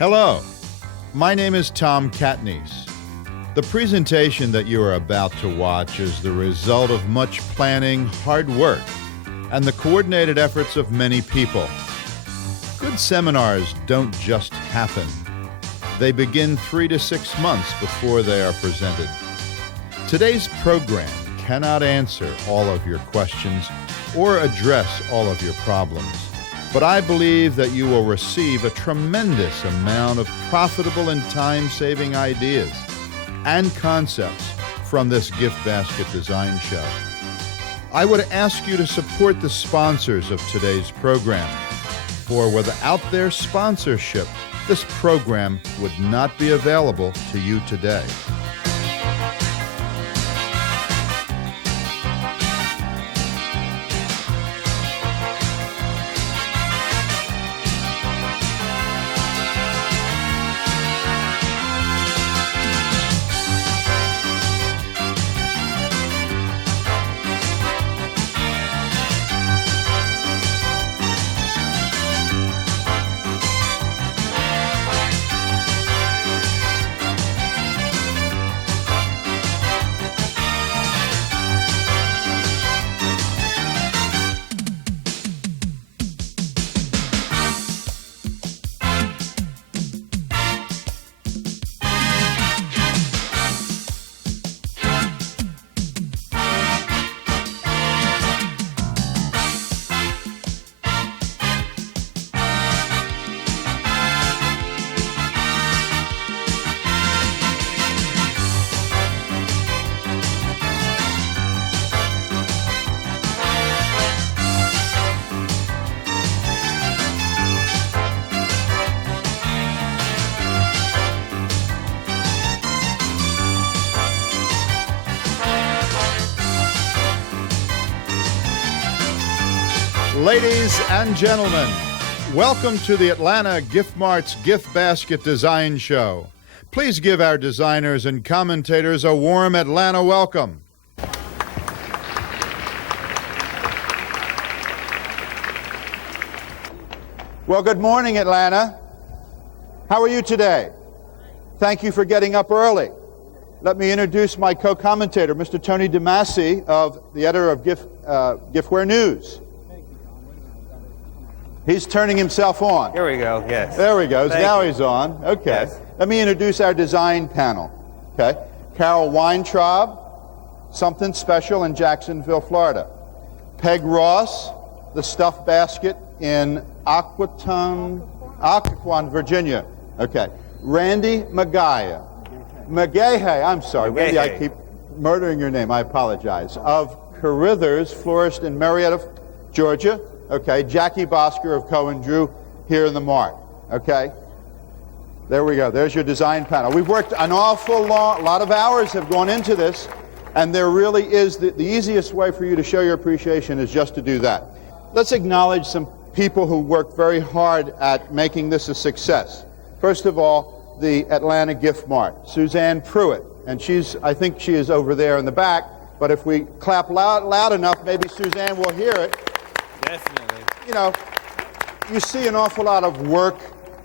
Hello, my name is Tom Catanese. The presentation that you are about to watch is the result of much planning, hard work, and the coordinated efforts of many people. Good seminars don't just happen. They begin 3 to 6 months before they are presented. Today's program cannot answer all of your questions or address all of your problems, but I believe that you will receive a tremendous amount of profitable and time-saving ideas and concepts from this gift basket design show. I would ask you to support the sponsors of today's program, for without their sponsorship, this program would not be available to you today. Ladies and gentlemen, welcome to the Atlanta Gift Mart's Gift Basket Design Show. Please give our designers and commentators a warm Atlanta welcome. Well, good morning, Atlanta. How are you today? Thank you for getting up early. Let me introduce my co-commentator, Mr. Tony DeMasi, the editor of Giftware News. He's turning himself on. Here we go, yes. There we go. Now you. he's on. Okay. Yes. Let me introduce our design panel. Okay. Carol Weintraub, Something Special in Jacksonville, Florida. Peg Ross, The Stuffed Basket in Occoquan, Virginia. Okay. Randy Magaha, I'm sorry. Maybe I keep murdering your name. I apologize. Of Carithers, florist in Marietta, Georgia. Okay, Jackie Bosker of Cohen Drew here in the Mart. Okay, there we go. There's your design panel. We've worked an awful lot of hours have gone into this, and there really is the easiest way for you to show your appreciation is just to do that. Let's acknowledge some people who worked very hard at making this a success. First of all, the Atlanta Gift Mart, Suzanne Pruitt, and I think she is over there in the back. But if we clap loud enough, maybe Suzanne will hear it. Definitely. You know, you see an awful lot of work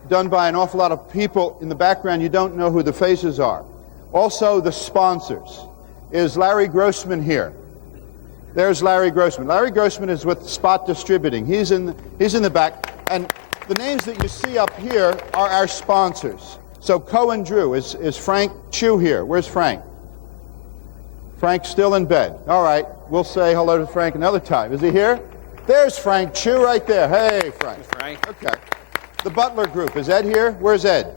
done by an awful lot of people in the background. You don't know who the faces are. Also, the sponsors. Is Larry Grossman here? There's Larry Grossman. Larry Grossman is with Spot Distributing. He's in the back. And the names that you see up here are our sponsors. So Cohen Drew, is Frank Chu here? Where's Frank? Frank's still in bed. All right, we'll say hello to Frank another time. Is he here? There's Frank Chu right there. Hey, Frank. Hey, Frank. Okay. The Butler Group. Is Ed here? Where's Ed?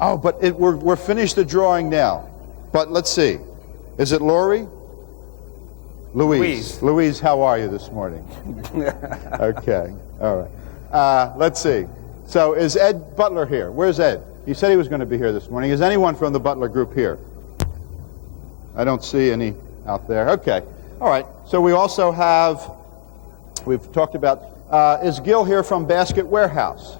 Oh, but we're finished the drawing now. But let's see. Is it Lori? Louise. Louise, how are you this morning? Okay. All right. Let's see. So is Ed Butler here? Where's Ed? He said he was going to be here this morning. Is anyone from the Butler Group here? I don't see any out there. Okay. All right. So we also have, we've talked about, is Gil here from Basket Warehouse?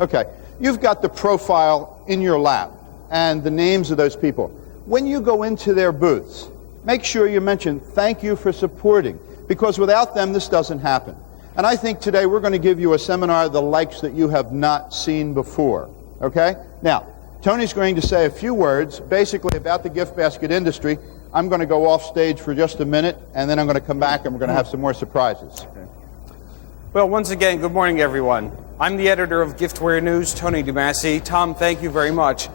Okay. You've got the profile in your lap and the names of those people. When you go into their booths, make sure you mention, thank you for supporting, because without them, this doesn't happen. And I think today we're going to give you a seminar the likes that you have not seen before. Okay? Now, Tony's going to say a few words basically about the gift basket industry. I'm going to go off stage for just a minute, and then I'm going to come back and we're going to have some more surprises. Okay. Well, once again, good morning, everyone. I'm the editor of Giftware News, Tony DeMasi. Tom, thank you very much.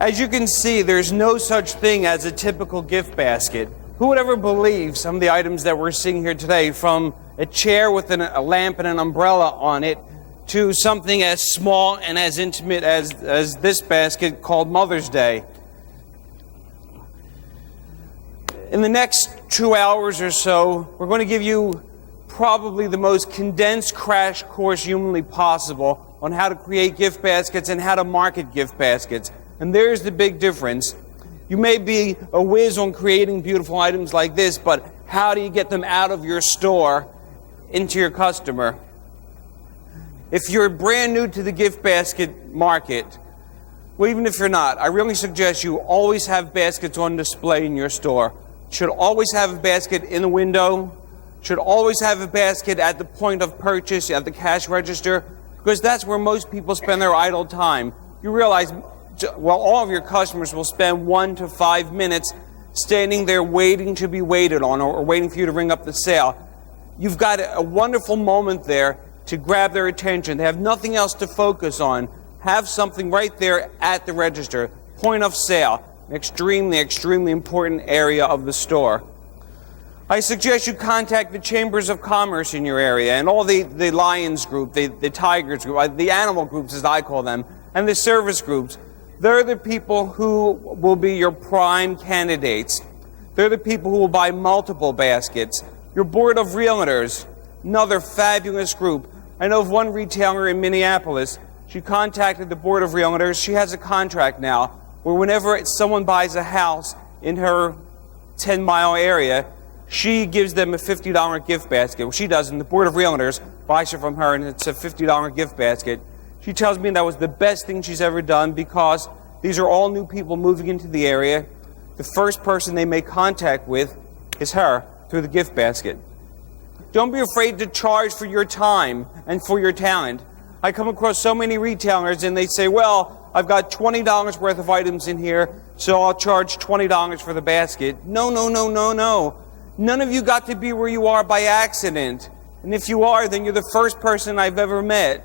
As you can see, there's no such thing as a typical gift basket. Who would ever believe some of the items that we're seeing here today, from a chair with a lamp and an umbrella on it, to something as small and as intimate as this basket called Mother's Day. In the next 2 hours or so, we're going to give you probably the most condensed crash course humanly possible on how to create gift baskets and how to market gift baskets. And there's the big difference. You may be a whiz on creating beautiful items like this, but how do you get them out of your store into your customer? If you're brand new to the gift basket market, well, even if you're not, I really suggest you always have baskets on display in your store. Should always have a basket in the window. Should always have a basket at the point of purchase, at the cash register, because that's where most people spend their idle time. You realize, well, all of your customers will spend 1 to 5 minutes standing there waiting to be waited on, or waiting for you to ring up the sale. You've got a wonderful moment there to grab their attention. They have nothing else to focus on. Have something right there at the register, point of sale, an extremely, extremely important area of the store. I suggest you contact the chambers of commerce in your area and all the Lions group, the Tigers group, the animal groups as I call them, and the service groups. They're the people who will be your prime candidates. They're the people who will buy multiple baskets. Your board of realtors, another fabulous group. I know of one retailer in Minneapolis. She contacted the board of realtors. She has a contract now where whenever someone buys a house in her 10-mile area, she gives them a $50 gift basket. Well, she doesn't. The board of realtors buys it from her, and it's a $50 gift basket. She tells me that was the best thing she's ever done because these are all new people moving into the area. The first person they make contact with is her through the gift basket. Don't be afraid to charge for your time and for your talent. I come across so many retailers and they say, well, I've got $20 worth of items in here, so I'll charge $20 for the basket. No, no, no, no, no. None of you got to be where you are by accident. And if you are, then you're the first person I've ever met.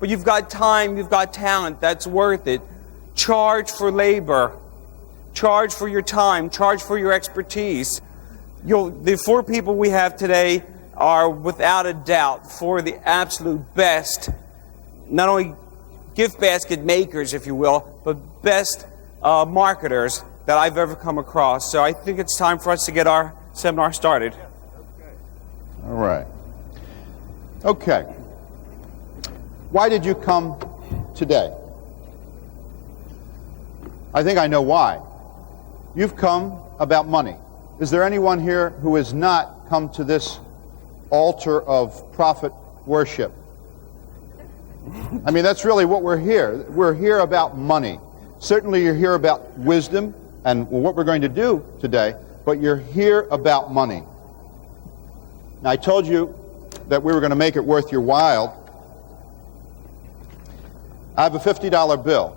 But you've got time, you've got talent, that's worth it. Charge for labor. Charge for your time. Charge for your expertise. The 4 people we have today are without a doubt 4 of the absolute best, not only gift basket makers, if you will, but best marketers that I've ever come across. So I think it's time for us to get our seminar started. All right. Okay. Why did you come today? I think I know why. You've come about money. Is there anyone here who has not come to this altar of profit worship? I mean, that's really what we're here. We're here about money. Certainly you're here about wisdom and what we're going to do today, but you're here about money. Now, I told you that we were going to make it worth your while. I have a $50 bill.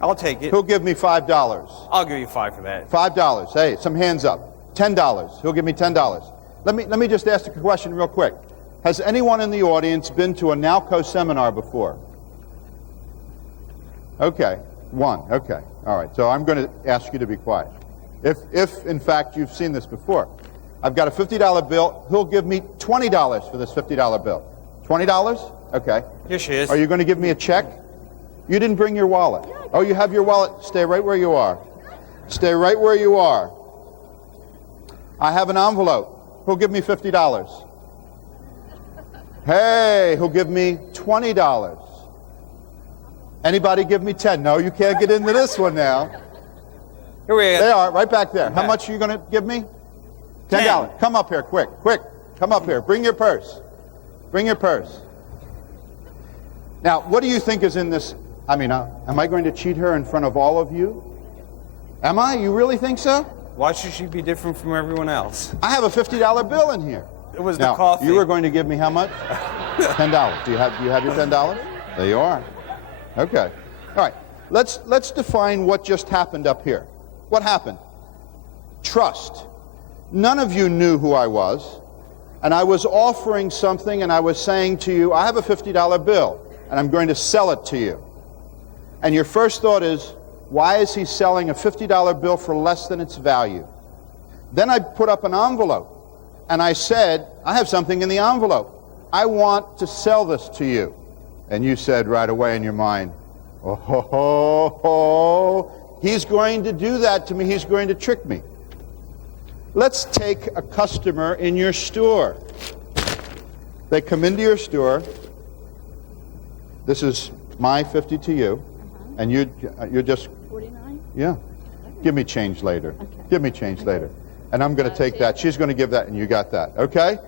I'll take it. Who'll give me $5? I'll give you 5 for that. $5. Hey, some hands up. $10. Who'll give me $10? Let me just ask a question real quick. Has anyone in the audience been to a Nalco seminar before? Okay, 1. Okay, all right. So I'm going to ask you to be quiet. If in fact you've seen this before. I've got a $50 bill. Who'll give me $20 for this $50 bill? $20? Okay. Here she is. Are you going to give me a check? You didn't bring your wallet. Oh, you have your wallet. Stay right where you are. Stay right where you are. I have an envelope. Who'll give me $50? Hey, who'll give me $20? Anybody give me 10? No, you can't get into this one now. Here we are. They are, right back there. How much are you going to give me? $10. Come up here, quick, quick. Come up here. Bring your purse. Bring your purse. Now, what do you think is in this? I mean, am I going to cheat her in front of all of you? Am I? You really think so? Why should she be different from everyone else? I have a $50 bill in here. It was Now, the coffee. you were going to give me how much? $10. Do you have your $10? There you are. Okay. All right. Let's define what just happened up here. What happened? Trust. None of you knew who I was, and I was offering something, and I was saying to you, I have a $50 bill, and I'm going to sell it to you. And your first thought is, why is he selling a $50 bill for less than its value? Then I put up an envelope, and I said, I have something in the envelope. I want to sell this to you. And you said right away in your mind, oh, ho, ho, ho, he's going to do that to me. He's going to trick me. Let's take a customer in your store. They come into your store. This is my 50 to you. And you're just... 49? Yeah. Give me change later. Okay. Give me change later. And I'm going to take that. She's going to give that, and you got that. Okay?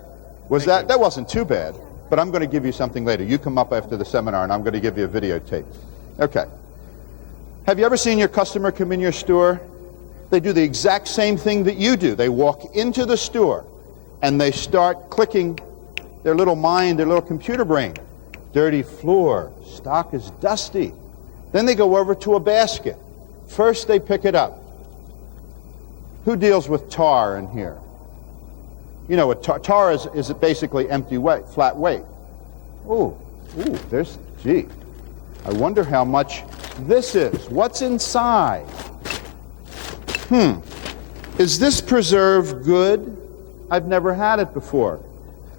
That wasn't too bad. But I'm going to give you something later. You come up after the seminar, and I'm going to give you a videotape. Okay. Have you ever seen your customer come in your store? They do the exact same thing that you do. They walk into the store, and they start clicking their little mind, their little computer brain. Dirty floor. Stock is dusty. Then they go over to a basket. First, they pick it up. Who deals with tar in here? You know what tar is basically empty weight, flat weight. Ooh, gee. I wonder how much this is. What's inside? Is this preserve good? I've never had it before.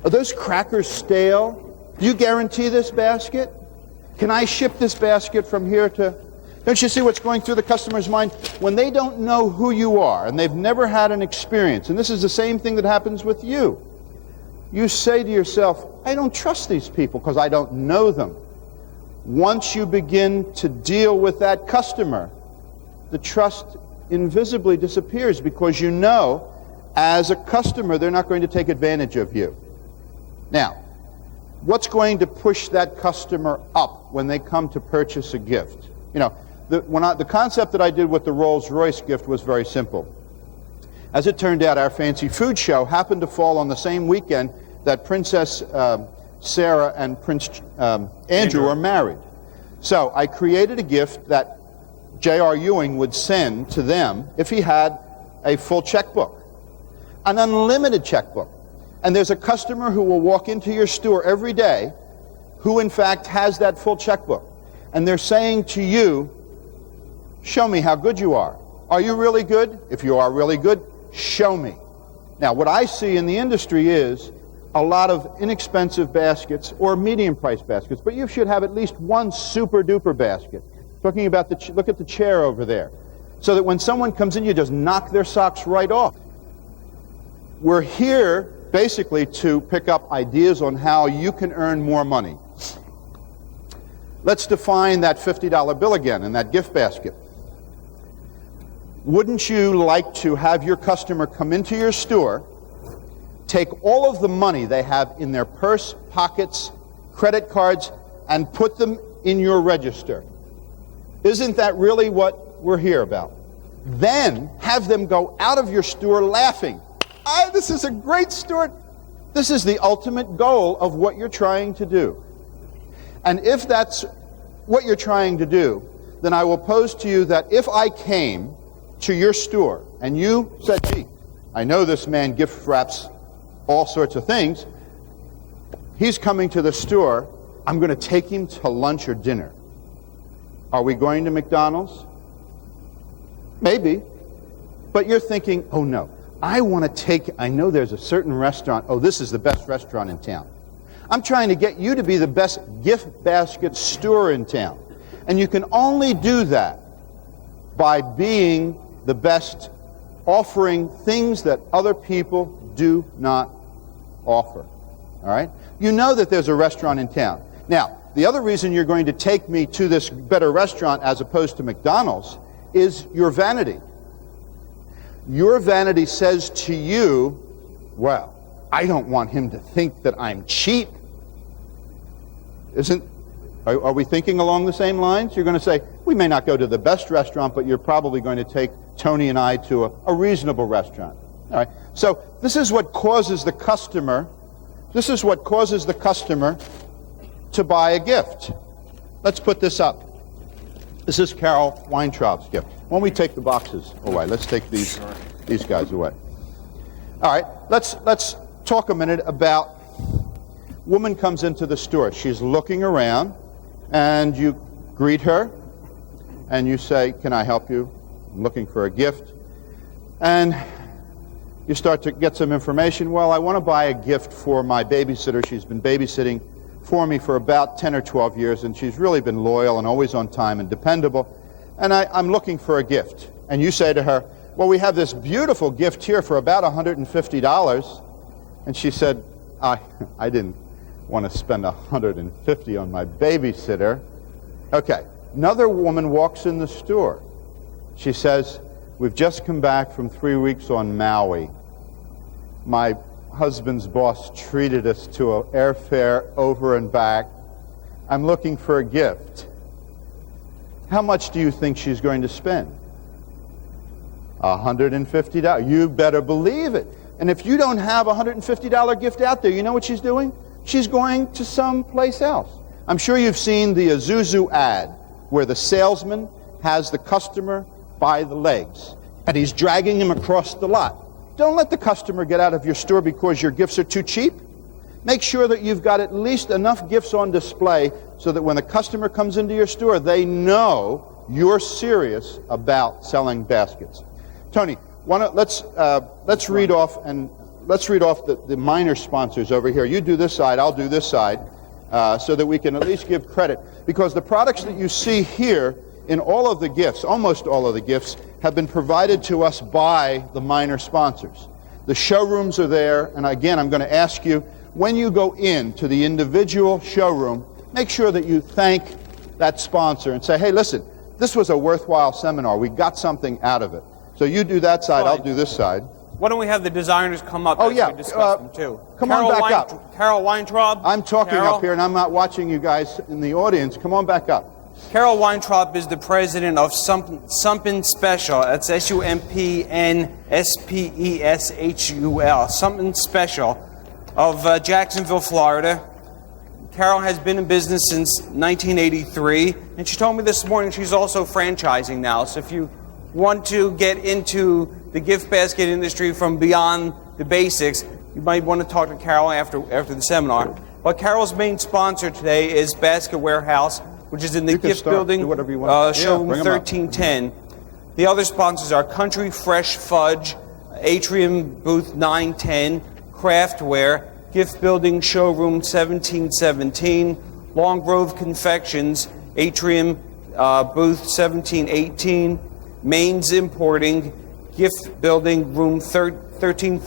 Are those crackers stale? Do you guarantee this basket? Can I ship this basket from here to... Don't you see what's going through the customer's mind? When they don't know who you are and they've never had an experience, and this is the same thing that happens with you, you say to yourself, I don't trust these people because I don't know them. Once you begin to deal with that customer, the trust invisibly disappears because you know, as a customer, they're not going to take advantage of you. Now, what's going to push that customer up when they come to purchase a gift? You know, the concept that I did with the Rolls-Royce gift was very simple. As it turned out, our fancy food show happened to fall on the same weekend that Princess Sarah and Prince Andrew are married. So I created a gift that J.R. Ewing would send to them if he had a full checkbook, an unlimited checkbook. And there's a customer who will walk into your store every day who, in fact, has that full checkbook. And they're saying to you, show me how good you are. Are you really good? If you are really good, show me. Now, what I see in the industry is a lot of inexpensive baskets or medium-priced baskets, but you should have at least one super-duper basket. Talking about look at the chair over there, so that when someone comes in, you just knock their socks right off. We're here basically to pick up ideas on how you can earn more money. Let's define that $50 bill again in that gift basket. Wouldn't you like to have your customer come into your store, take all of the money they have in their purse, pockets, credit cards, and put them in your register? Isn't that really what we're here about? Then have them go out of your store laughing. This is a great store. This is the ultimate goal of what you're trying to do. And if that's what you're trying to do, then I will pose to you that if I came to your store and you said, gee, I know this man gift wraps all sorts of things. He's coming to the store. I'm going to take him to lunch or dinner. Are we going to McDonald's? Maybe. But you're thinking, oh no, I know there's a certain restaurant. Oh, this is the best restaurant in town. I'm trying to get you to be the best gift basket store in town. And you can only do that by being the best, offering things that other people do not offer. All right? You know that there's a restaurant in town. Now, the other reason you're going to take me to this better restaurant as opposed to McDonald's is your vanity. Your vanity says to you, well, I don't want him to think that I'm cheap. Are we thinking along the same lines? You're going to say, we may not go to the best restaurant, but you're probably going to take Tony and I to a reasonable restaurant. All right. So this is what causes the customer This is what causes the customer to buy a gift. Let's put this up. This is Carol Weintraub's gift. Why don't we take the boxes away? Let's take these guys away. All right, let's talk a minute about woman comes into the store. She's looking around, and you greet her, and you say, "Can I help you? I'm looking for a gift." And you start to get some information. Well, I want to buy a gift for my babysitter. She's been babysitting for me for about 10 or 12 years, and she's really been loyal and always on time and dependable. And I'm looking for a gift. And you say to her, "Well, we have this beautiful gift here for about $150. And she said, I didn't want to spend $150 on my babysitter. Okay, another woman walks in the store. She says, "We've just come back from 3 weeks on Maui. My husband's boss treated us to an airfare over and back. I'm looking for a gift." How much do you think she's going to spend? $150. You better believe it. And if you don't have a $150 gift out there, you know what she's doing? She's going to someplace else. I'm sure you've seen the Isuzu ad where the salesman has the customer by the legs, and he's dragging him across the lot. Don't let the customer get out of your store because your gifts are too cheap. Make sure that you've got at least enough gifts on display so that when the customer comes into your store, they know you're serious about selling baskets. Tony, let's read off the minor sponsors over here. You do this side, I'll do this side, so that we can at least give credit. Because the products that you see here in all of the gifts, almost all of the gifts, have been provided to us by the minor sponsors. The showrooms are there, and again, I'm going to ask you, when you go into the individual showroom, make sure that you thank that sponsor and say, "Hey, listen, this was a worthwhile seminar. We got something out of it." So you do that side, I'll do this side. Why don't we have the designers come up and we discuss them too? Come on back up. Carol Weintraub. I'm talking up here, and I'm not watching you guys in the audience. Come on back up. Carol Weintraub is the president of Something Special. That's SUMPNSPESHUL. Something Special of Jacksonville, Florida. Carol has been in business since 1983, and she told me this morning she's also franchising now. So if you want to get into the gift basket industry from beyond the basics, you might want to talk to Carol after the seminar. But Carol's main sponsor today is Basket Warehouse, which is in the gift building showroom 1310. The other sponsors are Country Fresh Fudge, Atrium booth 910, Craftware, Gift Building Showroom 1717, Long Grove Confections, Atrium booth 1718, Maine's Importing, Gift Building Room 1330.